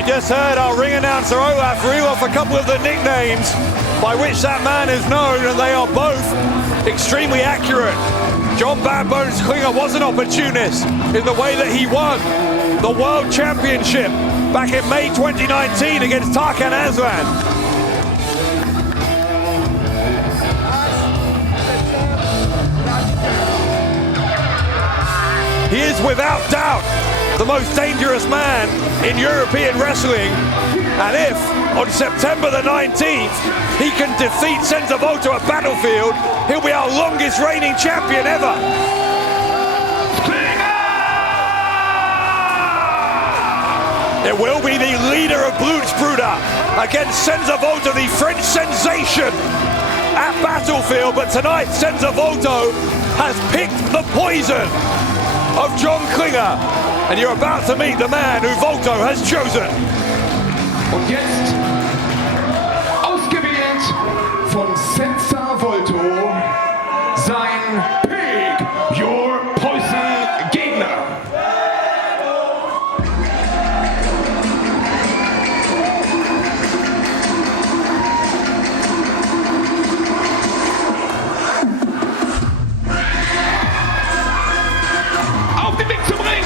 You just heard our ring announcer Olaf reel off a couple of the nicknames by which that man is known, and they are both extremely accurate. John Bad Bones Klinger was an opportunist in the way that he won the World Championship back in May 2019 against Tarkan Aslan. He is without doubt the most dangerous man in European wrestling, and if on September the 19th he can defeat Senza Volto at Battlefield, he'll be our longest reigning champion ever. It will be the leader of Blutsbruder against Senza Volto, the French sensation, at Battlefield. But tonight Senza Volto has picked the poison of John Klinger, and you're about to meet the man who Volto has chosen. Und jetzt, ausgewählt von Senza Volto, sein Pick Your Poison Gegner. Auf dem Weg zum Ring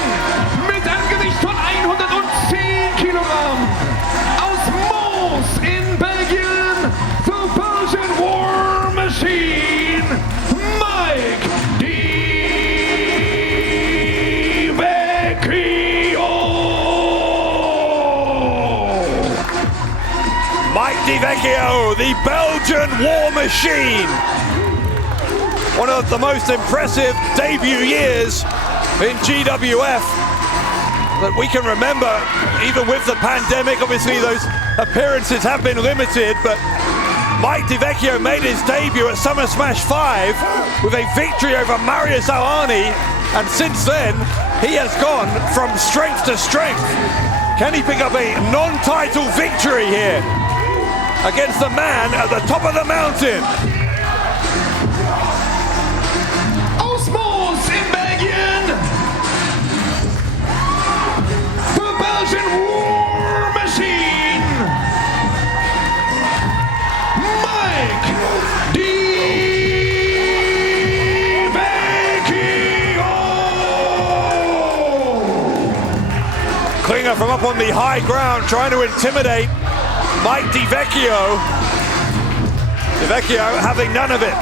mit einem Gewicht von 110 Kilogramm. Aus Moos in Belgien, the Belgian War Machine, Mike Vecchio. Mike Vecchio, the Belgian War Machine. One of the most impressive debut years in GWF that we can remember, even with the pandemic. Obviously those appearances have been limited, but Mike Vecchio made his debut at Summer Smash 5 with a victory over Marius Alani, and since then he has gone from strength to strength. Can he pick up a non-title victory here against the man at the top of the mountain? Aus Moos in Belgien, the Belgian War Machine, Mike Vecchio. Klinger from up on the high ground trying to intimidate Mike Vecchio. Vecchio having none of it.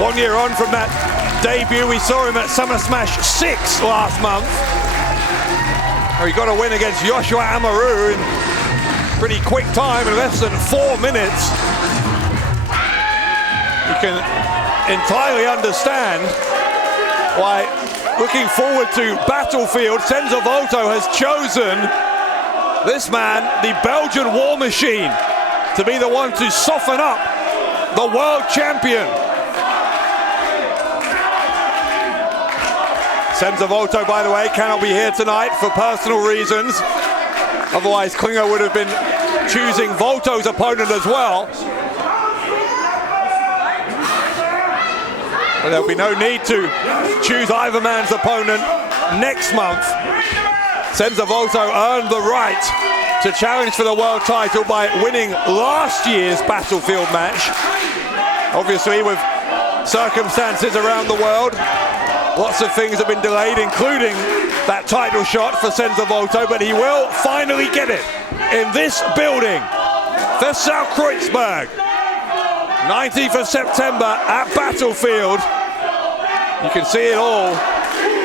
1 year on from that debut, we saw him at Summer Smash 6 last month, where he got a win against Joshua Amaru in pretty quick time, in less than 4 minutes. You can entirely understand why, looking forward to Battlefield, Senza Volto has chosen this man, the Belgian War Machine, to be the one to soften up the world champion. Senza Volto, by the way, cannot be here tonight for personal reasons. Otherwise, Klinger would have been choosing Volto's opponent as well. But there'll be no need to choose either man's opponent next month. Senza Volto earned the right to challenge for the world title by winning last year's Battlefield match. Obviously, with circumstances around the world, lots of things have been delayed, including that title shot for Senza Volto, but he will finally get it in this building, the South Kreuzberg. 19th of September at Battlefield. You can see it all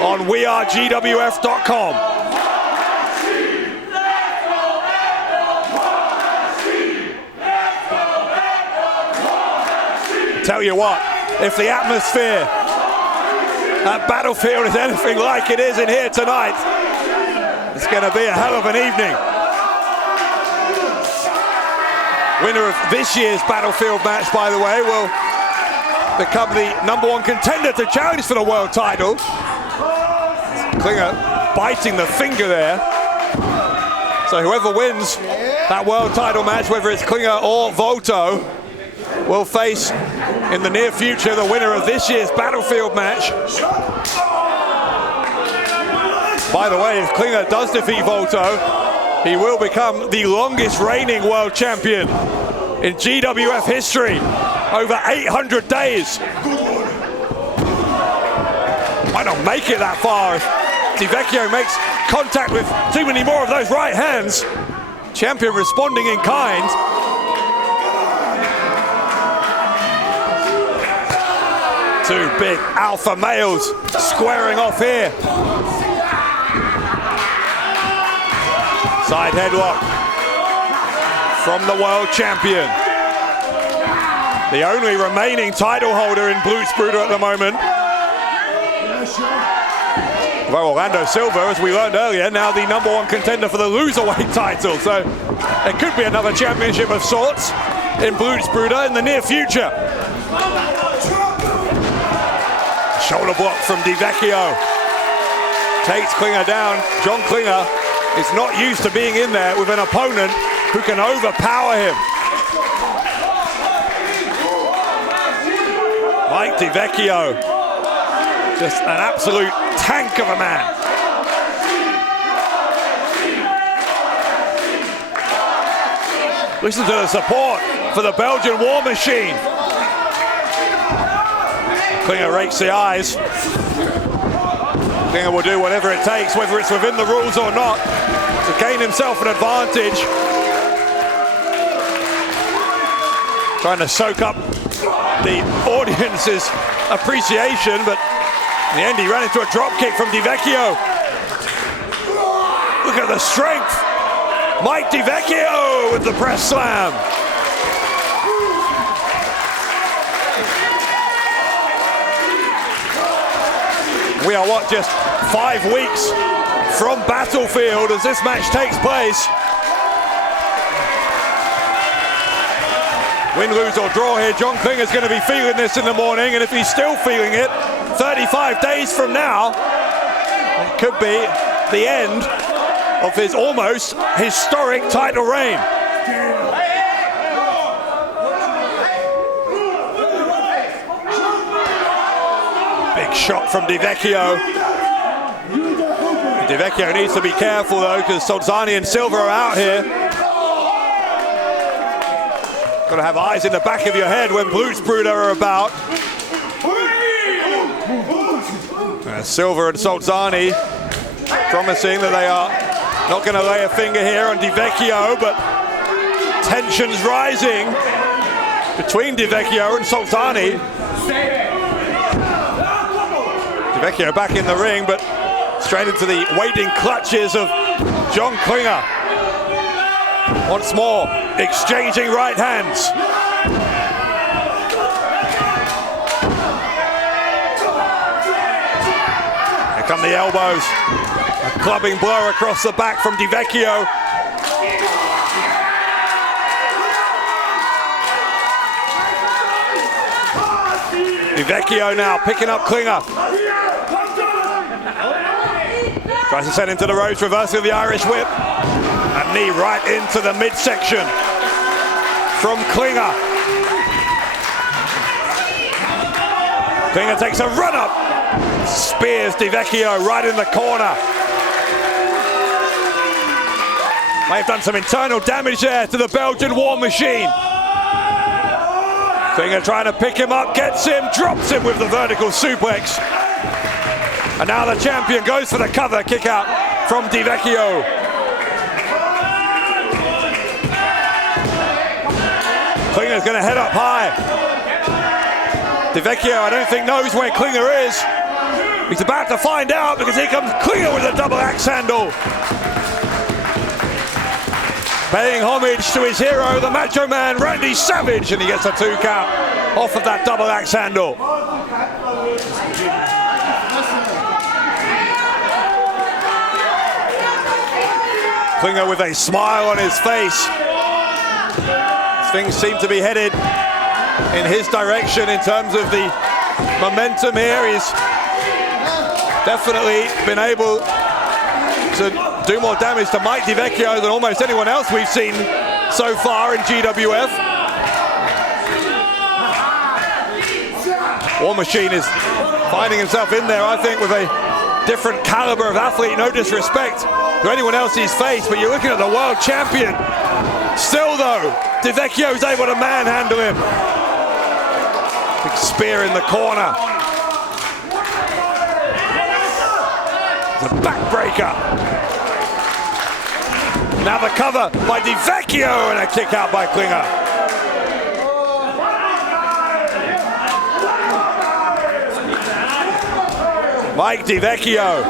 on wearegwf.com. Tell you what, if the atmosphere at Battlefield is anything like it is in here tonight, it's going to be a hell of an evening. Winner of this year's Battlefield match, by the way, will become the #1 contender to challenge for the world title. Klinger biting the finger there. So whoever wins that world title match, whether it's Klinger or Volto, will face in the near future the winner of this year's Battlefield match. By the way, if Klinger does defeat Volto, he will become the longest reigning world champion in GWF history, over 800 days. Might not make it that far if Di Vecchio makes contact with too many more of those right hands. Champion responding in kind. Two big alpha males squaring off here. Side headlock from the world champion. The only remaining title holder in Blutsbruder at the moment. Well, Orlando Silva, as we learned earlier, now the #1 contender for the loserweight title. So it could be another championship of sorts in Blutsbruder in the near future. Shoulder block from Di Vecchio. Takes Klinger down. John Klinger is not used to being in there with an opponent who can overpower him. Mike Di Vecchio, just an absolute tank of a man. Listen to the support for the Belgian War Machine. Klinger rakes the eyes. Klinger will do whatever it takes, whether it's within the rules or not, to gain himself an advantage. Trying to soak up the audience's appreciation, but in the end he ran into a drop kick from Di Vecchio. Look at the strength. Mike Di Vecchio with the press slam. We are, what, just 5 weeks from Battlefield as this match takes place. Win, lose or draw here, John Klinger's going to be feeling this in the morning, and if he's still feeling it 35 days from now, it could be the end of his almost historic title reign. Big shot from Di Vecchio. Di Vecchio needs to be careful though, because Solzani and Silva are out here. Got to have eyes in the back of your head when Blutsbruder are about. Silva and Solzani promising that they are not going to lay a finger here on Di Vecchio, but tensions rising between Di Vecchio and Solzani. Di Vecchio back in the ring, but straight into the waiting clutches of John Klinger. Once more, exchanging right hands. Here come the elbows. A clubbing blow across the back from Di Vecchio. Di Vecchio now picking up Klinger. Tries to send him to the ropes, reversing the Irish whip. A knee right into the midsection from Klinger. Klinger takes a run up. Spears Di Vecchio right in the corner. May have done some internal damage there to the Belgian War Machine. Klinger trying to pick him up, gets him, drops him with the vertical suplex. And now the champion goes for the cover kick out from Di Vecchio. Klinger's going to head up high. Di Vecchio, I don't think, knows where Klinger is. He's about to find out, because here comes Klinger with a double axe handle. Paying homage to his hero, the Macho Man, Randy Savage, and he gets a 2 count off of that double axe handle. Klinger with a smile on his face. Things seem to be headed in his direction in terms of the momentum here. He's definitely been able to do more damage to Mike Di Vecchio than almost anyone else we've seen so far in GWF. War Machine is finding himself in there, I think, with a different caliber of athlete, no disrespect to anyone else he's faced, but you're looking at the world champion. Still though, Vecchio's able to manhandle him. Big spear in the corner. It's a backbreaker. Now the cover by Vecchio and a kick out by Klinger. Mike Vecchio,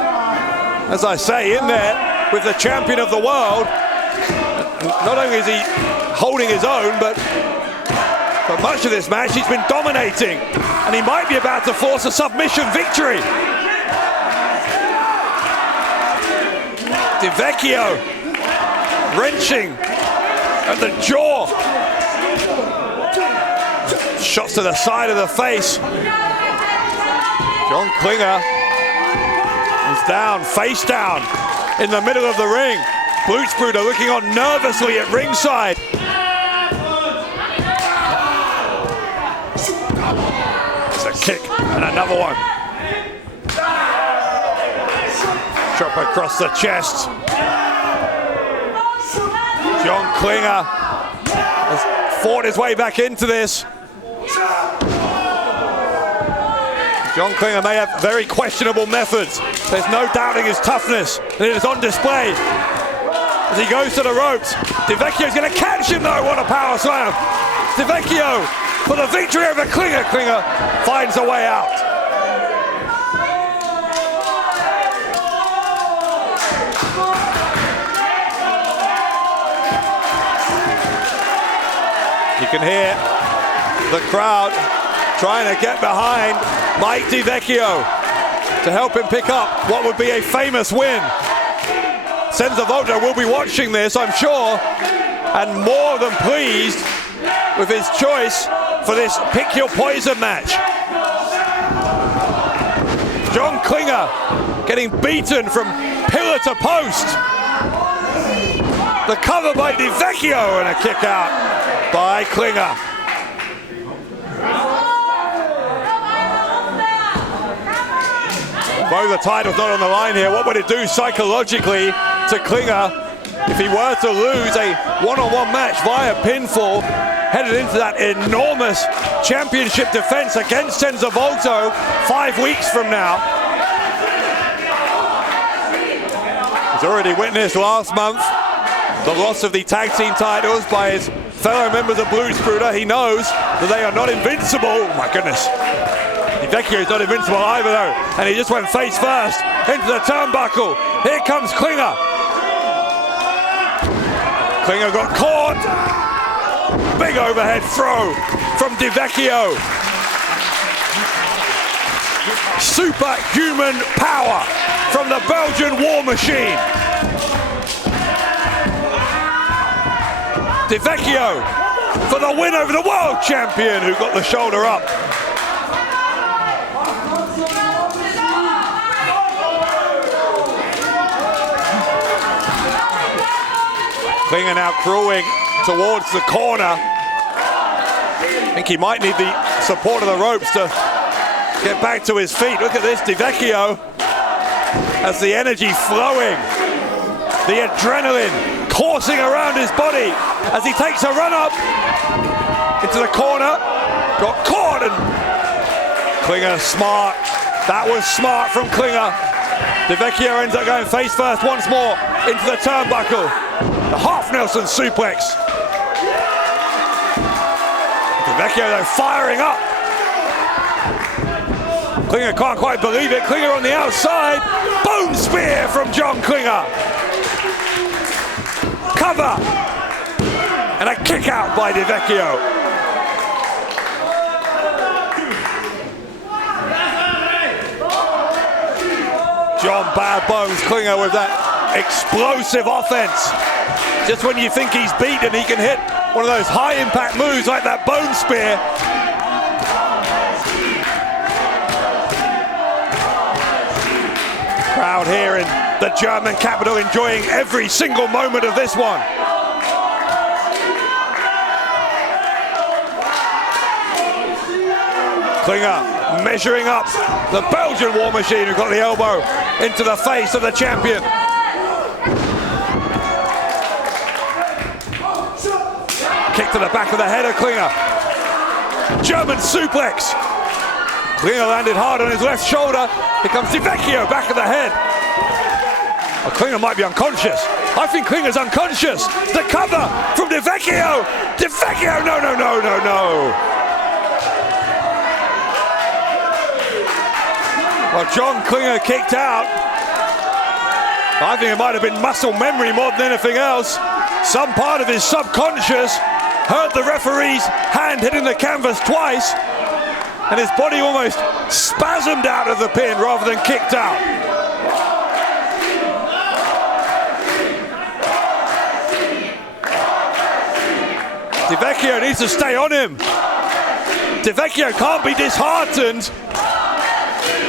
as I say, in there with the champion of the world. Not only is he holding his own, but for much of this match he's been dominating, and he might be about to force a submission victory. Vecchio wrenching at the jaw. Shots to the side of the face. John Klinger is down, face down, in the middle of the ring. Blutsbruder looking on nervously at ringside. It's a kick and another one. Chop across the chest. John Klinger has fought his way back into this. John Klinger may have very questionable methods. There's no doubting his toughness, and it is on display as he goes to the ropes. Vecchio's going to catch him though. What a power slam. Vecchio for the victory over Klinger. Klinger finds a way out. You can hear the crowd trying to get behind Mike Vecchio to help him pick up what would be a famous win. Senza Volta will be watching this, I'm sure, and more than pleased with his choice for this Pick Your Poison match. John Klinger getting beaten from pillar to post. The cover by Vecchio and a kick out by Klinger. Though the title's not on the line here, what would it do psychologically to Klinger if he were to lose a one-on-one match via pinfall, headed into that enormous championship defense against Senza Volta 5 weeks from now? He's already witnessed last month the loss of the tag team titles by his fellow members of Blutsbruder. He knows that they are not invincible. Oh my goodness. Vecchio's not invincible either though, and he just went face first into the turnbuckle. Here comes Klinger. Klinger got caught. Big overhead throw from Vecchio. Superhuman power from the Belgian War Machine. Vecchio for the win over the world champion, who got the shoulder up. Klinger now crawling towards the corner. I think he might need the support of the ropes to get back to his feet. Look at this, Vecchio has the energy flowing, the adrenaline coursing around his body as he takes a run up into the corner. Got caught, and Klinger smart. That was smart from Klinger. Vecchio ends up going face first once more into the turnbuckle. The half Nelson suplex. Vecchio though firing up. Klinger can't quite believe it. Klinger on the outside. Bone spear from John Klinger. Cover. And a kick out by Vecchio. John Bad Bones Klinger with that explosive offense. Just when you think he's beaten, he can hit one of those high impact moves like that bone spear. Crowd here in the German capital enjoying every single moment of this one. Klinger measuring up the Belgian War Machine, who got the elbow into the face of the champion. Kick to the back of the head of Klinger. German suplex. Klinger landed hard on his left shoulder. Here comes Vecchio, back of the head. Oh, Klinger might be unconscious. I think Klinger's unconscious. The cover from Vecchio. Vecchio, no. Well, John Klinger kicked out. I think it might have been muscle memory more than anything else. Some part of his subconscious heard the referee's hand hitting the canvas twice, and his body almost spasmed out of the pin rather than kicked out. Vecchio needs to stay on him. Vecchio can't be disheartened.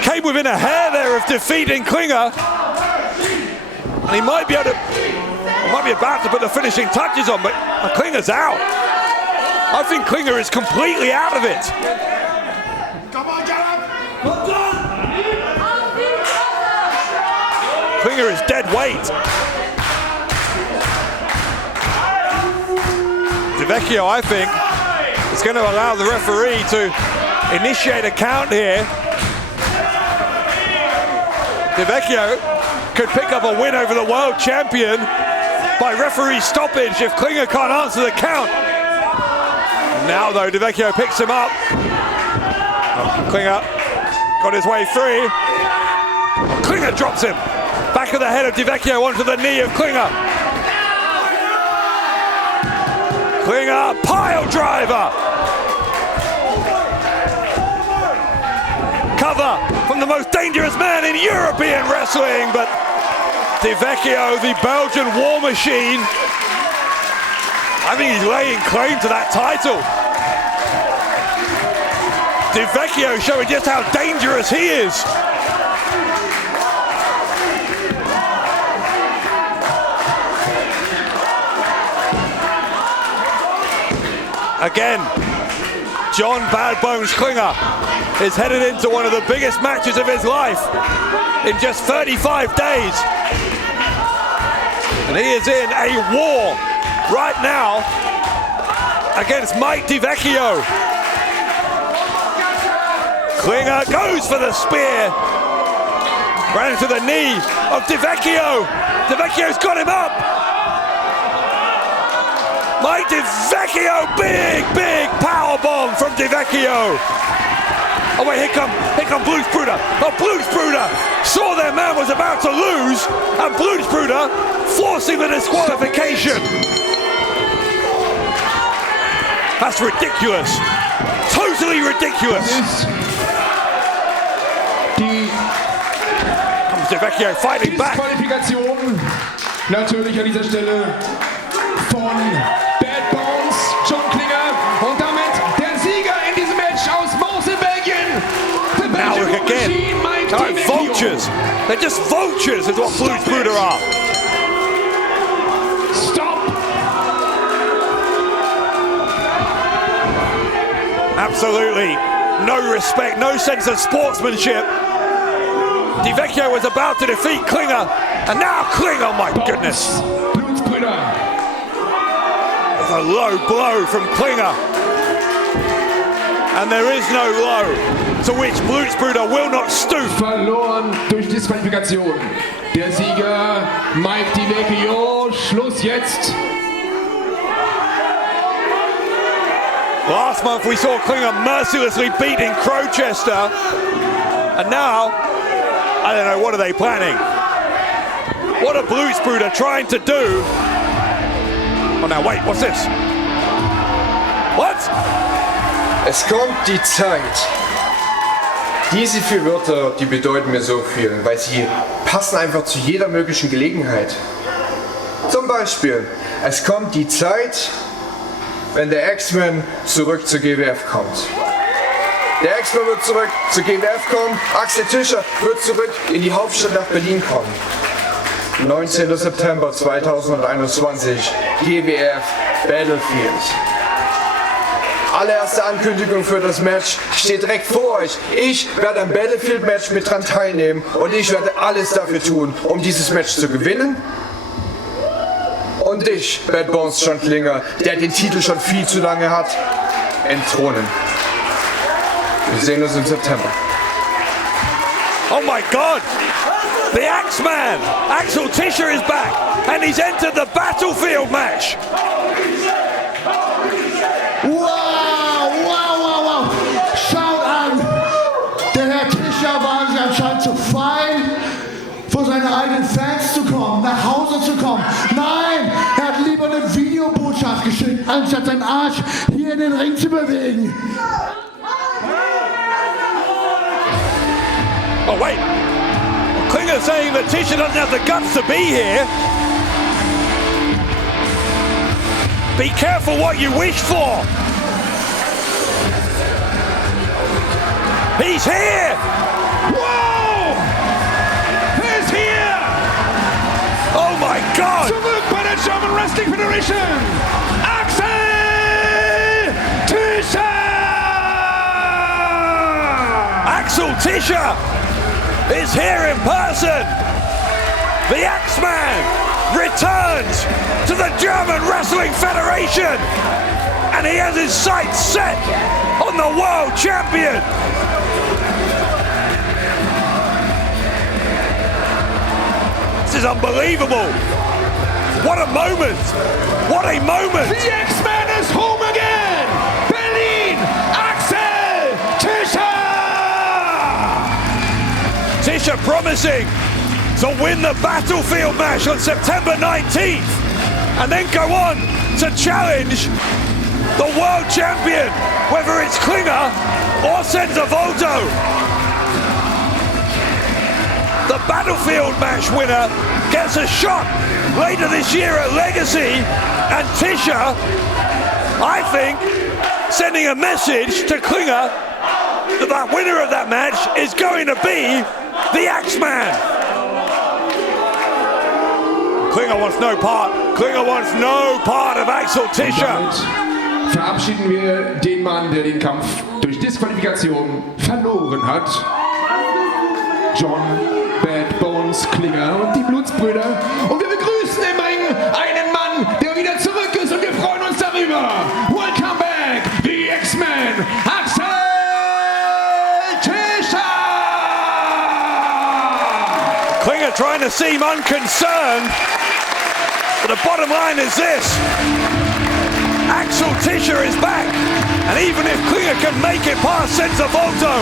Came within a hair there of defeating Klinger, and he might be about to put the finishing touches on, but Klinger's out. I think Klinger is completely out of it. Klinger is dead weight. Vecchio, I think, is going to allow the referee to initiate a count here. Vecchio could pick up a win over the world champion by referee stoppage if Klinger can't answer the count. Now though, Vecchio picks him up. Klinger got his way free. Klinger drops him. Back of the head of Vecchio onto the knee of Klinger. Klinger, pile driver. Cover from the most dangerous man in European wrestling, but Vecchio, the Belgian war machine, I think he's laying claim to that title. Vecchio showing just how dangerous he is. Again, John Bad Bones Klinger is headed into one of the biggest matches of his life in just 35 days. And he is in a war right now against Mike Vecchio. Klinger goes for the spear. Ran into the knee of Vecchio. Vecchio's got him up. Mike Vecchio, big power bomb from Vecchio. Oh wait, here come Blutsbruder. Oh, Blutsbruder saw their man was about to lose, and Blutsbruder forcing the disqualification. That's ridiculous. Totally ridiculous. Comes Vecchio fighting back. Disqualifikation natürlich an dieser Stelle von Bad Bones, John Klinger, und damit der Sieger in diesem Match aus Mons in Belgien. The Now look again. Like vultures. They're just vultures is what Blutsbruder are. Stop. Absolutely no respect, no sense of sportsmanship. Vecchio was about to defeat Klinger, and now Klinger, oh my goodness. Blutsbruder. There's a low blow from Klinger. And there is no low to which Blutsbruder will not stoop. Verloren durch Disqualifikation. Der Sieger Mike Vecchio. Schluss jetzt. Last month we saw Klinger mercilessly beating Crowchester, and now, I don't know, what are they planning? What are Blutsbruder trying to do? Oh now wait, what's this? What? Es kommt die Zeit. Diese 4 Wörter, die bedeuten mir so viel, weil sie passen einfach zu jeder möglichen Gelegenheit. Zum Beispiel, es kommt die Zeit, wenn der X-Men zurück zur GWF kommt. Der X-Men wird zurück zur GWF kommen, Axel Tischer wird zurück in die Hauptstadt nach Berlin kommen. 19. September 2021, GWF Battlefield. allererste Ankündigung für das Match steht direkt vor euch. Ich werde am Battlefield-Match mit dran teilnehmen und ich werde alles dafür tun, um dieses Match zu gewinnen. Und dich, Bad Bones John Klinger, der den Titel schon viel zu lange hat, entthronen. Wir sehen uns im September. Oh my God! The Axeman, Axel Tischer, is back, and he's entered the Battlefield match. Wow! Schaut an! Der Herr Tischer war sich anscheinend zu fein, vor seine eigenen Fans zu kommen, nach Hause zu kommen. Nein! Er hat lieber eine Videobotschaft geschickt, anstatt seinen Arsch hier in den Ring zu bewegen. Oh wait! Klinger saying that Tischer doesn't have the guts to be here. Be careful what you wish for. He's here! Wow! He's here! Oh my God! Zurück bei der German Wrestling Federation! Axel Tischer! Axel Tischer is here in person. The Axeman returns to the German Wrestling Federation, and he has his sights set on the world champion. This is unbelievable. What a moment. What a moment. The X-Man is home again! Berlin! Axel Tischer! Tischer promising to win the Battlefield match on September 19th and then go on to challenge the world champion, whether it's Klinger or Senza Volto. The Battlefield match winner gets a shot later this year at Legacy, and Tischer, I think, sending a message to Klinger that the winner of that match is going to be the Axeman. Klinger wants no part. Klinger wants no part of Axel Tischer. Damit verabschieden wir den Mann, der den Kampf durch Disqualifikation verloren hat. John Bad Bones Klinger und die Blutsbrüder. Und wir begrüßen im Ring einen Mann, der wieder zurück ist, und wir freuen uns darüber. Welcome back, the X-Man, Axel Tischer! Klinger trying to seem unconcerned, but the bottom line is this. Axel Tischer is back, and even if Klinger can make it past Senza Volto,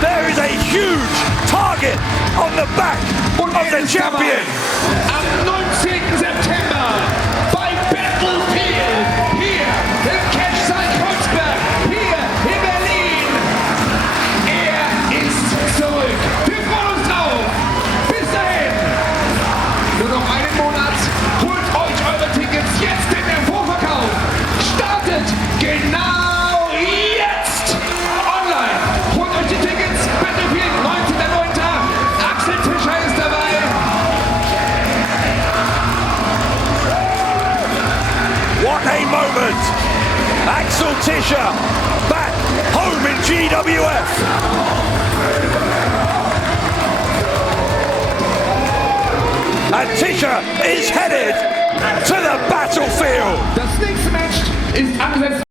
there is a huge target on the back of the champion. Am 19. September bei Battlefield hier im Catchside Kreuzberg, hier in Berlin. Er ist zurück. Wir freuen uns drauf. Bis dahin. Nur noch einen Monat. Holt euch eure Tickets jetzt in den Vorverkauf. Startet genau jetzt online. Holt euch die Tickets. Battlefield 19.09. Axel Tischer ist dabei. What a moment! Axel Tischer back home in GWF. And Tischer is headed to the battlefield. Das nächste Match ist angesetzt.